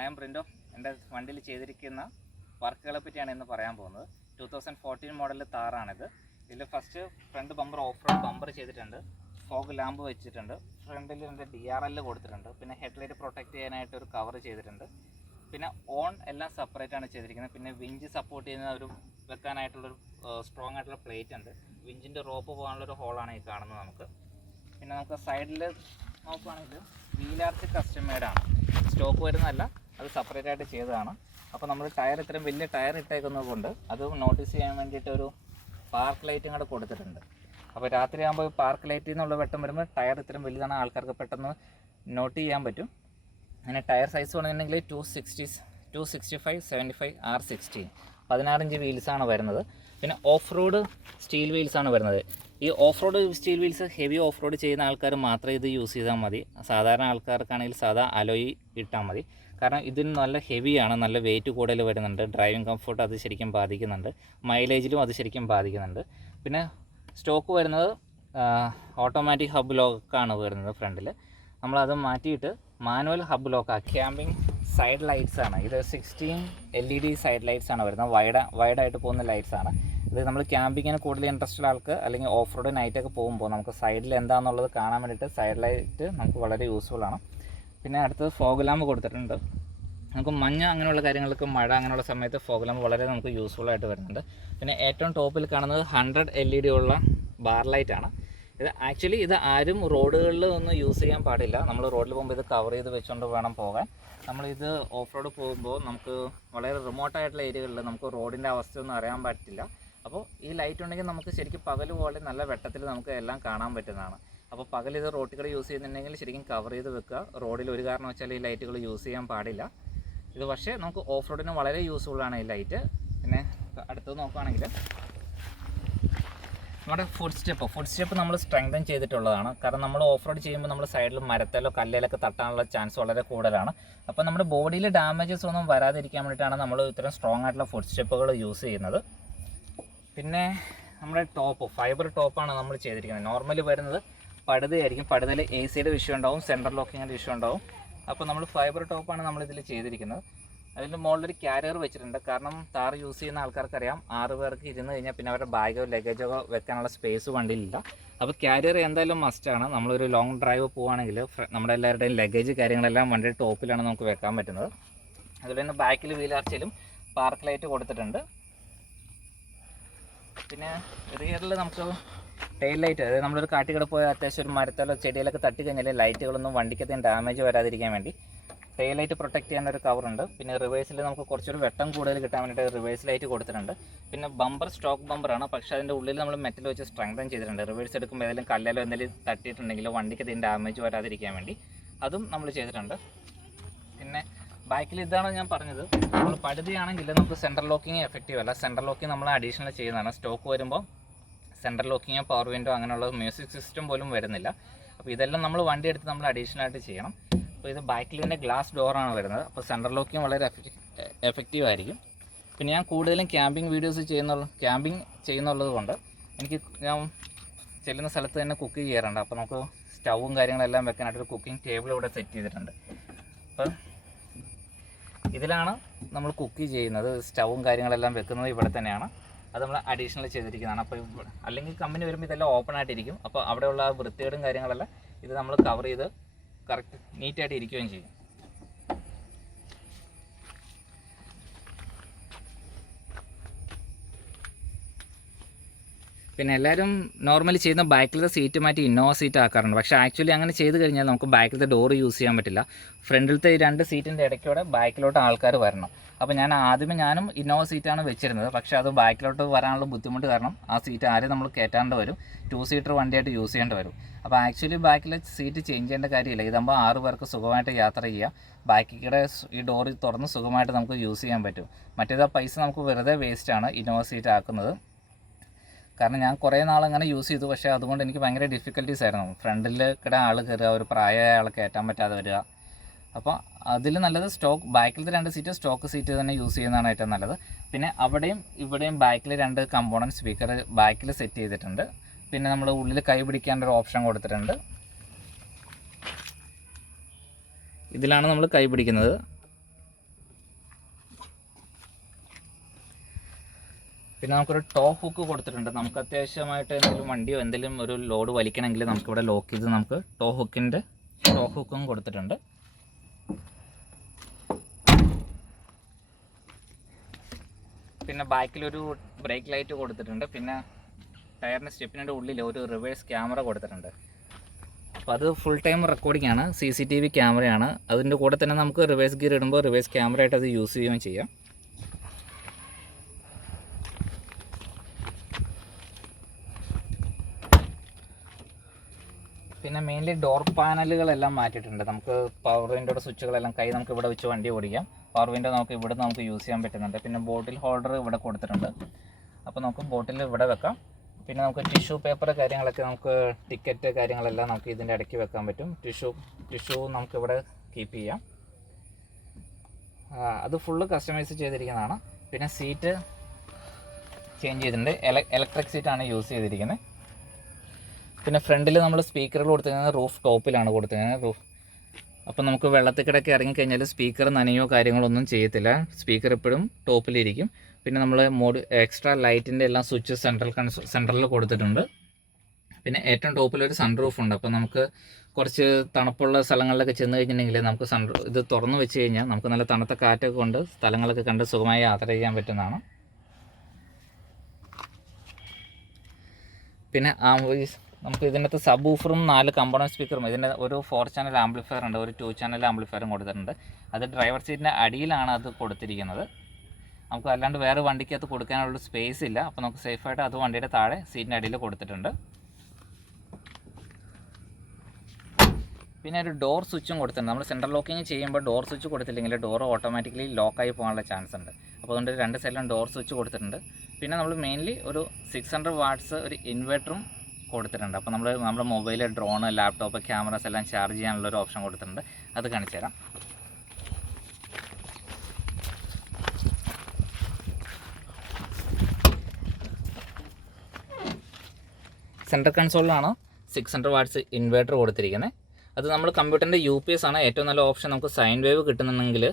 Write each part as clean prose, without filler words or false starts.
I am പ്രിൻറ്റോ. എൻ്റെ വണ്ടിയിൽ ചെയ്തിരിക്കുന്ന വർക്കുകളെ പറ്റിയാണ് ഇന്ന് പറയാൻ പോകുന്നത്. 2014 മോഡൽ താറാണിത്. ഇതിൽ first front bumper off road bumper ചെയ്തിട്ടുണ്ട്, ഫോഗ് ലാമ്പ് വെച്ചിട്ടുണ്ട്, ഫ്രണ്ടിൽ രണ്ട് DRL കൊടുത്തിട്ടുണ്ട്, പിന്നെ ഹെഡ്ലൈറ്റ് പ്രൊട്ടക്റ്റ് ചെയ്യാനായിട്ട് ഒരു കവർ ചെയ്തിട്ടുണ്ട്, പിന്നെ ഓൺ എല്ലാം സെപ്പറേറ്റ് ആണ് ചെയ്തിരിക്കുന്നത്. പിന്നെ വിഞ്ച് സപ്പോർട്ട് ചെയ്യുന്ന ഒരു വെക്കാനായിട്ടുള്ളൊരു സ്ട്രോങ് ആയിട്ടുള്ള പ്ലേറ്റ് ഉണ്ട്. വിഞ്ചിൻ്റെ റോപ്പ് പോകാനുള്ളൊരു ഹോളാണ് ഈ കാണുന്നത് നമുക്ക്. പിന്നെ നമുക്ക് സൈഡിൽ നോക്കുകയാണെങ്കിൽ വീലാർച്ച് കസ്റ്റം മെയ്ഡാണ്, സ്റ്റോക്ക് വരുന്നതല്ല, അത് സെപ്പറേറ്റ് ആയിട്ട് ചെയ്തതാണ്. അപ്പോൾ നമ്മൾ ടയർ ഇത്രയും വലിയ ടയർ ഇട്ടേക്കുന്നത് കൊണ്ട് അത് നോട്ടീസ് ചെയ്യാൻ വേണ്ടിയിട്ട് ഒരു പാർക്ക് ലൈറ്റും കൂടെ കൊടുത്തിട്ടുണ്ട്. അപ്പോൾ രാത്രിയാകുമ്പോൾ പാർക്ക് ലൈറ്റിൽ നിന്നുള്ള വെട്ടം വരുമ്പോൾ ടയർ ഇത്രയും വലുതാണ്, ആൾക്കാർക്ക് പെട്ടെന്ന് നോട്ട് ചെയ്യാൻ പറ്റും. അങ്ങനെ ടയർ സൈസ് പറഞ്ഞിട്ടുണ്ടെങ്കിൽ 265 75 R16 16 ഇഞ്ച് വീൽസാണ് വരുന്നത്. പിന്നെ ഓഫ് റോഡ് സ്റ്റീൽ വീൽസാണ് വരുന്നത്. ഈ off road steel wheels heavy off road ചെയ്യുന്ന ആൾക്കാർ മാത്രമേ ഇത് യൂസ് ചെയ്താൽ മതി. സാധാരണ ആൾക്കാർക്കാണെങ്കിൽ സാധാ അലോയി ഇട്ടാൽ മതി. കാരണം ഇതിന് നല്ല ഹെവിയാണ്, നല്ല വെയിറ്റ് കൂടുതൽ വരുന്നുണ്ട്. ഡ്രൈവിംഗ് കംഫർട്ട് അത് ശരിക്കും ബാധിക്കുന്നുണ്ട്, മൈലേജിലും അത് ശരിക്കും ബാധിക്കുന്നുണ്ട്. പിന്നെ സ്റ്റോക്ക് വരുന്നത് ഓട്ടോമാറ്റിക് ഹബ് ലോക്കാണ് വരുന്നത് ഫ്രണ്ടിൽ. നമ്മളത് മാറ്റിയിട്ട് മാനുവൽ ഹബ് ലോക്കാണ്. ക്യാമ്പിംഗ് സൈഡ് ലൈറ്റ്സ് ആണ് ഇത്. 16 LED സൈഡ് ലൈറ്റ്സ് ആണ് വരുന്നത്. വൈഡായിട്ട് പോകുന്ന ലൈറ്റ്സ് ആണ് ഇത്. നമ്മൾ ക്യാമ്പിങ്ങിന് കൂടുതൽ ഇൻട്രസ്റ്റ് ഉള്ള ആൾക്ക് അല്ലെങ്കിൽ ഓഫ് റോഡ് നൈറ്റൊക്കെ പോകുമ്പോൾ നമുക്ക് സൈഡിൽ എന്താണെന്നുള്ളത് കാണാൻ വേണ്ടിയിട്ട് സൈഡ് ലൈറ്റ് നമുക്ക് വളരെ യൂസ്ഫുള്ളാണ്. പിന്നെ അടുത്തത് ഫോഗ് ലാമ്പ് കൊടുത്തിട്ടുണ്ട്. നമുക്ക് മഞ്ഞ അങ്ങനെയുള്ള കാര്യങ്ങൾക്ക്, മഴ അങ്ങനെയുള്ള സമയത്ത് ഫോഗ് ലാമ്പ് വളരെ നമുക്ക് യൂസ്ഫുള്ളായിട്ട് വരുന്നുണ്ട്. പിന്നെ ഏറ്റവും ടോപ്പിൽ കാണുന്നത് 100 LED ഉള്ള ബാർ ലൈറ്റാണ്. ഇത് ആക്ച്വലി ഇത് ആരും റോഡുകളിൽ ഒന്നും യൂസ് ചെയ്യാൻ പാടില്ല. നമ്മൾ റോഡിൽ പോകുമ്പോൾ ഇത് കവർ ചെയ്ത് വെച്ചുകൊണ്ട് വേണം പോകാൻ. നമ്മളിത് ഓഫ് റോഡ് പോകുമ്പോൾ നമുക്ക് വളരെ റിമോട്ടായിട്ടുള്ള ഏരിയകളിൽ നമുക്ക് റോഡിൻ്റെ അവസ്ഥയൊന്നും അറിയാൻ പറ്റില്ല. അപ്പോൾ ഈ ലൈറ്റ് ഉണ്ടെങ്കിൽ നമുക്ക് ശരിക്കും പകൽ പോലെ നല്ല വെട്ടത്തിൽ നമുക്ക് എല്ലാം കാണാൻ പറ്റുന്നതാണ്. അപ്പോൾ പകൽ ഇത് റോട്ടിൽ കൂടെ യൂസ് ചെയ്യുന്നുണ്ടെങ്കിൽ ശരിക്കും കവർ ചെയ്ത് വെക്കുക. റോഡിൽ ഒരു കാരണവശാൽ ഈ ലൈറ്റുകൾ യൂസ് ചെയ്യാൻ പാടില്ല. ഇത് പക്ഷേ നമുക്ക് ഓഫ് റോഡിന് വളരെ യൂസ്ഫുള്ളാണ് ഈ ലൈറ്റ്. പിന്നെ അടുത്തത് നോക്കുകയാണെങ്കിൽ നമ്മുടെ ഫുഡ് സ്റ്റെപ്പ് നമ്മൾ സ്ട്രെങ്തൻ ചെയ്തിട്ടുള്ളതാണ്. കാരണം നമ്മൾ ഓഫ് റോഡ് ചെയ്യുമ്പോൾ നമ്മൾ സൈഡിൽ മരത്തിലോ കല്ലിലൊക്കെ തട്ടാനുള്ള ചാൻസ് വളരെ കൂടുതലാണ്. അപ്പോൾ നമ്മുടെ ബോഡിയിൽ ഡാമേജസ് ഒന്നും വരാതിരിക്കാൻ വേണ്ടിയിട്ടാണ് നമ്മൾ ഇത്രയും സ്ട്രോങ് ആയിട്ടുള്ള ഫുഡ് സ്റ്റെപ്പുകൾ യൂസ് ചെയ്യുന്നത്. പിന്നെ നമ്മുടെ ഫൈബർ ടോപ്പാണ് നമ്മൾ ചെയ്തിരിക്കുന്നത്. നോർമലി വരുന്നത് പടുതയായിരിക്കും. പടുതയിൽ AC വിഷയം ഉണ്ടാവും, സെൻട്രൽ ലോക്കിങ്ങിൻ്റെ വിഷയം ഉണ്ടാവും. അപ്പോൾ നമ്മൾ ഫൈബർ ടോപ്പാണ് നമ്മളിതിൽ ചെയ്തിരിക്കുന്നത്. അതിൻ്റെ മുകളിലൊരു ക്യാരിയർ വെച്ചിട്ടുണ്ട്. കാരണം താർ യൂസ് ചെയ്യുന്ന ആൾക്കാർക്കറിയാം 6 പേർക്ക് ഇരുന്ന് കഴിഞ്ഞാൽ പിന്നെ അവരുടെ ബാഗോ ലഗേജോ വെക്കാനുള്ള സ്പേസ് വണ്ടിയിലില്ല. അപ്പോൾ ക്യാരിയർ എന്തായാലും മസ്റ്റാണ്. നമ്മളൊരു ലോങ് ഡ്രൈവ് പോവുകയാണെങ്കിൽ നമ്മുടെ എല്ലാവരുടെയും ലഗേജ് കാര്യങ്ങളെല്ലാം വണ്ടിയുടെ ടോപ്പിലാണ് നമുക്ക് വെക്കാൻ പറ്റുന്നത്. അതുപോലെ തന്നെ ബാക്കിൽ വീലാർച്ചിലും പാർക്ക് ലൈറ്റ് കൊടുത്തിട്ടുണ്ട്. പിന്നെ റിയറിൽ നമുക്ക് ടെയിൽ ലൈറ്റ്, അതായത് നമ്മളൊരു കാട്ടിക്കൂടെ പോയാൽ അത്യാവശ്യം ഒരു മരത്തിലോ ചെടിയിലൊക്കെ തട്ടി കഴിഞ്ഞാൽ ലൈറ്റുകളൊന്നും വണ്ടിക്കധികം ഡാമേജ് വരാതിരിക്കാൻ വേണ്ടി ടെയിൽ ലൈറ്റ് പ്രൊട്ടക്റ്റ് ചെയ്യാൻ ഒരു കവറുണ്ട്. പിന്നെ റിവേഴ്സിൽ നമുക്ക് കുറച്ചൊരു വെട്ടം കൂടുതൽ കിട്ടാൻ വേണ്ടിയിട്ട് റിവേഴ്സ് ലൈറ്റ് കൊടുത്തിട്ടുണ്ട്. പിന്നെ ബമ്പർ സ്റ്റോക്ക് ബമ്പറാണ്, പക്ഷേ അതിൻ്റെ ഉള്ളിൽ നമ്മൾ മെറ്റൽ വെച്ച് സ്ട്രെങ്തൻ ചെയ്തിട്ടുണ്ട്. റിവേഴ്സ് എടുക്കുമ്പോൾ ഏതെങ്കിലും കല്ലലോ എന്തെങ്കിലും തട്ടിയിട്ടുണ്ടെങ്കിലോ വണ്ടിക്കധികം ഡാമേജ് വരാതിരിക്കാൻ വേണ്ടി അതും നമ്മൾ ചെയ്തിട്ടുണ്ട്. പിന്നെ ബാക്കിൽ ഇതാണ് ഞാൻ പറഞ്ഞത്, നമ്മൾ പടുതിയാണെങ്കിൽ നമുക്ക് സെൻട്രൽ ലോക്കിങ് എഫക്റ്റീവ് അല്ല. സെൻട്രൽ ലോക്കിങ് നമ്മൾ അഡീഷണൽ ചെയ്യുന്നതാണ്. സ്റ്റോക്ക് വരുമ്പോൾ സെൻട്രൽ ലോക്കിങ്ങോ പവർ വിൻഡോ അങ്ങനെയുള്ള മ്യൂസിക് സിസ്റ്റം പോലും വരുന്നില്ല. അപ്പോൾ ഇതെല്ലാം നമ്മൾ വണ്ടി എടുത്ത് നമ്മൾ അഡീഷണലായിട്ട് ചെയ്യണം. അപ്പോൾ ഇത് ബാക്കിൽ തന്നെ ഗ്ലാസ് ഡോറാണ് വരുന്നത്. അപ്പോൾ സെൻട്രൽ ലോക്കിങ് വളരെ എഫക്റ്റീവ് ആയിരിക്കും. പിന്നെ ഞാൻ കൂടുതലും ക്യാമ്പിംഗ് വീഡിയോസ് ചെയ്യുന്നുള്ളത് കൊണ്ട് ഞാൻ ചെല്ലുന്ന സ്ഥലത്ത് തന്നെ കുക്ക് ചെയ്യാറുണ്ട്. അപ്പോൾ നമുക്ക് സ്റ്റൗവും കാര്യങ്ങളെല്ലാം വെക്കാനായിട്ടൊരു കുക്കിംഗ് ടേബിൾ ഇവിടെ സെറ്റ് ചെയ്തിട്ടുണ്ട്. അപ്പോൾ ഇതിലാണ് നമ്മൾ കുക്ക് ചെയ്യുന്നത്. സ്റ്റൗവും കാര്യങ്ങളെല്ലാം വെക്കുന്നത് ഇവിടെ തന്നെയാണ്. അത് നമ്മൾ അഡീഷണൽ ചെയ്തിരിക്കുന്നതാണ്. അപ്പോൾ അല്ലെങ്കിൽ കമ്പനി വരുമ്പോൾ ഇതെല്ലാം ഓപ്പൺ ആയിട്ടിരിക്കും. അപ്പോൾ അവിടെയുള്ള വൃത്തികേടും കാര്യങ്ങളെല്ലാം ഇത് നമ്മൾ കവർ ചെയ്ത് കറക്റ്റ് നീറ്റായിട്ട് ഇരിക്കുകയും ചെയ്യും. പിന്നെ എല്ലാവരും നോർമലി ചെയ്യുന്ന ബാക്കിലത്തെ സീറ്റ് മാറ്റി ഇന്നോവ സീറ്റ് ആക്കാറുണ്ട്. പക്ഷേ ആക്ച്വലി അങ്ങനെ ചെയ്ത് കഴിഞ്ഞാൽ നമുക്ക് ബാക്കിലത്തെ ഡോറ് യൂസ് ചെയ്യാൻ പറ്റില്ല. ഫ്രണ്ടിലത്തെ ഈ 2 സീറ്റിൻ്റെ ഇടയ്ക്കൂടെ ബാക്കിലോട്ട് ആൾക്കാർ വരണം. അപ്പോൾ ഞാനും ഇന്നോവ സീറ്റാണ് വെച്ചിരുന്നത്. പക്ഷേ അത് ബാക്കിലോട്ട് വരാനുള്ള ബുദ്ധിമുട്ട് കാരണം ആ സീറ്റ് ആരും നമ്മൾ കയറ്റാണ്ട് വരും. 2 സീറ്റർ വണ്ടിയായിട്ട് യൂസ് ചെയ്യേണ്ടി വരും. അപ്പോൾ ആക്ച്വലി ബാക്കിലെ സീറ്റ് ചേഞ്ച് ചെയ്യേണ്ട കാര്യമില്ല. ഇതാകുമ്പോൾ 6 പേർക്ക് സുഖമായിട്ട് യാത്ര ചെയ്യാം. ബാക്കിയുടെ ഈ ഡോറ് തുറന്ന് സുഖമായിട്ട് നമുക്ക് യൂസ് ചെയ്യാൻ പറ്റും. മറ്റേത് പൈസ നമുക്ക് വെറുതെ വേസ്റ്റാണ് ഇന്നോവ സീറ്റ് ആക്കുന്നത്. കാരണം ഞാൻ കുറേ നാളങ്ങനെ യൂസ് ചെയ്തു. പക്ഷേ അതുകൊണ്ട് എനിക്ക് ഭയങ്കര ഡിഫിക്കൽട്ടീസ് ആയിരുന്നു. ഫ്രണ്ടിൽ കൂടെ ആൾ കയറുക, ഒരു പ്രായമായ ആൾ കയറ്റാൻ പറ്റാതെ വരിക. അപ്പോൾ അതിൽ നല്ലത് ബാക്കിലത്തെ 2 സീറ്റ് സ്റ്റോക്ക് സീറ്റ് തന്നെ യൂസ് ചെയ്യുന്നതാണ് ഏറ്റവും നല്ലത്. പിന്നെ അവിടെയും ഇവിടെയും ബാക്കിൽ 2 കമ്പോണൻറ്റ് സ്പീക്കർ ബാക്കിൽ സെറ്റ് ചെയ്തിട്ടുണ്ട്. പിന്നെ നമ്മൾ ഉള്ളിൽ കൈ പിടിക്കാനൊരു ഓപ്ഷൻ കൊടുത്തിട്ടുണ്ട്. ഇതിലാണ് നമ്മൾ കൈ പിടിക്കുന്നത്. പിന്നെ നമുക്കൊരു ടോ ഹുക്ക് കൊടുത്തിട്ടുണ്ട്. നമുക്ക് അത്യാവശ്യമായിട്ട് എന്തെങ്കിലും വണ്ടിയോ എന്തെങ്കിലും ഒരു ലോഡ് വലിക്കണമെങ്കിൽ നമുക്കിവിടെ ലോക്ക് ചെയ്ത് നമുക്ക് ടോ ഹുക്കും കൊടുത്തിട്ടുണ്ട്. പിന്നെ ബാക്കിലൊരു ബ്രേക്ക് ലൈറ്റ് കൊടുത്തിട്ടുണ്ട്. പിന്നെ ടയറിൻ്റെ സ്റ്റെപ്പിൻ്റെ ഉള്ളിൽ ഒരു റിവേഴ്സ് ക്യാമറ കൊടുത്തിട്ടുണ്ട്. അപ്പോൾ അത് ഫുൾ ടൈം റെക്കോർഡിംഗ് ആണ്, CCTV ക്യാമറയാണ്. അതിൻ്റെ കൂടെ തന്നെ നമുക്ക് റിവേഴ്സ് ഗിയർ ഇടുമ്പോൾ റിവേഴ്സ് ക്യാമറ ആയിട്ട് അത് യൂസ് ചെയ്യുകയും ചെയ്യാം. പിന്നെ മെയിൻലി ഡോർ പാനലുകളെല്ലാം മാറ്റിയിട്ടുണ്ട്. നമുക്ക് പവർ വിൻഡോയുടെ സ്വിച്ചുകളെല്ലാം നമുക്ക് ഇവിടെ വെച്ച് വണ്ടി ഓടിക്കാം. പവർ വിൻഡോ നമുക്ക് യൂസ് ചെയ്യാൻ പറ്റുന്നുണ്ട്. പിന്നെ ബോട്ടിൽ ഹോൾഡർ ഇവിടെ കൊടുത്തിട്ടുണ്ട്. അപ്പോൾ നമുക്ക് ബോട്ടിൽ ഇവിടെ വെക്കാം. പിന്നെ നമുക്ക് ടിഷ്യൂ പേപ്പർ കാര്യങ്ങളൊക്കെ നമുക്ക് ടിക്കറ്റ് കാര്യങ്ങളെല്ലാം നമുക്ക് ഇതിൻ്റെ ഇടയ്ക്ക് വെക്കാൻ പറ്റും. ടിഷ്യൂ നമുക്കിവിടെ കീപ്പ് ചെയ്യാം. അത് ഫുള്ള് കസ്റ്റമൈസ് ചെയ്തിരിക്കുന്നതാണ്. പിന്നെ സീറ്റ് ചേഞ്ച് ചെയ്തിട്ടുണ്ട്. ഇലക്ട്രിക് സീറ്റാണ് യൂസ് ചെയ്തിരിക്കുന്നത്. പിന്നെ ഫ്രണ്ടിൽ നമ്മൾ സ്പീക്കറുകൾ കൊടുത്തിരിക്കുന്നത് റൂഫ് ടോപ്പിലാണ് കൊടുത്തിരിക്കുന്നത്. അപ്പോൾ നമുക്ക് വെള്ളത്തിൽ കിടക്കി ഇറങ്ങിക്കഴിഞ്ഞാൽ സ്പീക്കർ നനയോ കാര്യങ്ങളൊന്നും ചെയ്യത്തില്ല. സ്പീക്കർ എപ്പോഴും ടോപ്പിലിരിക്കും. പിന്നെ നമ്മൾ എക്സ്ട്രാ ലൈറ്റിൻ്റെ എല്ലാം സ്വിച്ച് സെൻട്രലിൽ കൊടുത്തിട്ടുണ്ട്. പിന്നെ ഏറ്റവും ടോപ്പിലൊരു സൺറൂഫ് ഉണ്ട്. അപ്പോൾ നമുക്ക് കുറച്ച് തണുപ്പുള്ള സ്ഥലങ്ങളിലൊക്കെ ചെന്ന് കഴിഞ്ഞിട്ടുണ്ടെങ്കിൽ നമുക്ക് ഇത് തുറന്നു വെച്ച് കഴിഞ്ഞാൽ നമുക്ക് നല്ല തണുത്ത കാറ്റൊക്കെ കൊണ്ട് സ്ഥലങ്ങളൊക്കെ കണ്ട് സുഖമായി യാത്ര ചെയ്യാൻ പറ്റുന്നതാണ്. പിന്നെ നമുക്ക് ഇതിനകത്ത് സബ് വൂഫറും 4 കമ്പോണൻറ്റ് സ്പീക്കറും, ഇതിൻ്റെ ഒരു 4 ചാനൽ ആംപ്ലിഫയർ ഉണ്ട്, ഒരു 2 ചാനൽ ആംപ്ലിഫയറും കൊടുത്തിട്ടുണ്ട്. അത് ഡ്രൈവർ സീറ്റിൻ്റെ അടിയിലാണ് അത് കൊടുത്തിരിക്കുന്നത്. നമുക്ക് അല്ലാണ്ട് വേറെ വണ്ടിക്കകത്ത് കൊടുക്കാനുള്ള സ്പേസ് ഇല്ല. അപ്പോൾ നമുക്ക് സേഫായിട്ട് അത് വണ്ടിയുടെ താഴെ സീറ്റിൻ്റെ അടിയിൽ കൊടുത്തിട്ടുണ്ട്. പിന്നെ ഒരു ഡോർ സ്വിച്ചും കൊടുത്തിട്ടുണ്ട്. നമ്മൾ സെൻട്രൽ ലോക്കിങ് ചെയ്യുമ്പോൾ ഡോർ സ്വിച്ച് കൊടുത്തില്ലെങ്കിൽ ഡോർ ഓട്ടോമാറ്റിക്കലി ലോക്കായി പോകാനുള്ള ചാൻസ് ഉണ്ട്. അപ്പോൾ അതുകൊണ്ട് 2 സൈഡിലും ഡോർ സ്വിച്ച് കൊടുത്തിട്ടുണ്ട്. പിന്നെ നമ്മൾ മെയിൻലി ഒരു 600 വാട്ട്സ് ഒരു ഇൻവെർട്ടറും കൊടുത്തിട്ടുണ്ട്. അപ്പോൾ നമ്മുടെ മൊബൈൽ, ഡ്രോണ്, ലാപ്ടോപ്പ്, ക്യാമറാസ് എല്ലാം ചാർജ് ചെയ്യാനുള്ളൊരു ഓപ്ഷൻ കൊടുത്തിട്ടുണ്ട്. അത് കാണിച്ചു തരാം. സെൻട്രൽ കൺസോളിലാണ് 600 വാട്ട്സ് ഇൻവെർട്ടർ കൊടുത്തിരിക്കുന്നത്. അത് നമ്മൾ കമ്പ്യൂട്ടറിൻ്റെ UPS ആണ് ഏറ്റവും നല്ല ഓപ്ഷൻ. നമുക്ക് സൈൻ വേവ് കിട്ടുന്നുണ്ടെങ്കിൽ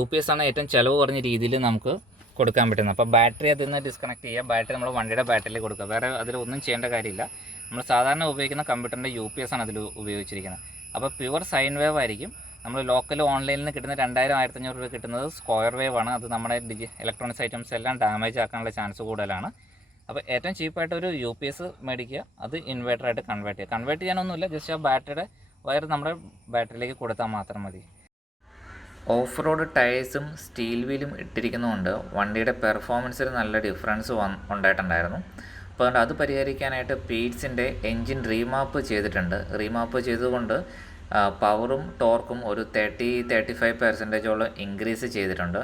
UPS ആണ് ഏറ്റവും ചിലവ് കുറഞ്ഞ രീതിയിൽ നമുക്ക് കൊടുക്കാൻ പറ്റുന്നത്. അപ്പോൾ ബാറ്ററി അതിൽ നിന്ന് ഡിസ്കണക്ട് ചെയ്യുക, ബാറ്ററി നമ്മൾ വണ്ടിയുടെ ബാറ്ററിയിൽ കൊടുക്കുക. വേറെ അതിലൊന്നും ചെയ്യേണ്ട കാര്യമില്ല. നമ്മൾ സാധാരണ ഉപയോഗിക്കുന്ന കമ്പ്യൂട്ടറിൻ്റെ UPS ആണ് അതിൽ ഉപയോഗിച്ചിരിക്കുന്നത്. അപ്പോൾ പ്യുവർ സൈൻ വേവ് ആയിരിക്കും. നമ്മൾ ലോക്കൽ ഓൺലൈനിൽ നിന്ന് കിട്ടുന്ന 2000-1500 രൂപ കിട്ടുന്നത് സ്ക്വയർ വേവ് ആണ്. അത് നമ്മുടെ ഇലക്ട്രോണിക്സ് ഐറ്റംസ് എല്ലാം ഡാമേജ് ആക്കാനുള്ള ചാൻസ് കൂടുതലാണ്. അപ്പോൾ ഏറ്റവും ചീപ്പായിട്ട് ഒരു UPS മേടിക്കുക, അത് ഇൻവേർട്ടറായിട്ട് കൺവേർട്ട് ചെയ്യാനൊന്നുമില്ല. ജസ്റ്റ് ആ ബാറ്ററിയുടെ വയർ നമ്മുടെ ബാറ്ററിയിലേക്ക് കൊടുത്താൽ മാത്രം മതി. ഓഫ് റോഡ് ടയേഴ്സും സ്റ്റീൽ വീലും ഇട്ടിരിക്കുന്നതുകൊണ്ട് വണ്ടിയുടെ പെർഫോമൻസിൽ നല്ല ഡിഫറൻസ് ഉണ്ടായിട്ടുണ്ടായിരുന്നു. അപ്പോൾ അത് പരിഹരിക്കാനായിട്ട് പീറ്റ്സിൻ്റെ എൻജിൻ റീമാപ്പ് ചെയ്തിട്ടുണ്ട്. റീമാപ്പ് ചെയ്തുകൊണ്ട് പവറും ടോർക്കും ഒരു 30-35% ഇൻക്രീസ് ചെയ്തിട്ടുണ്ട്.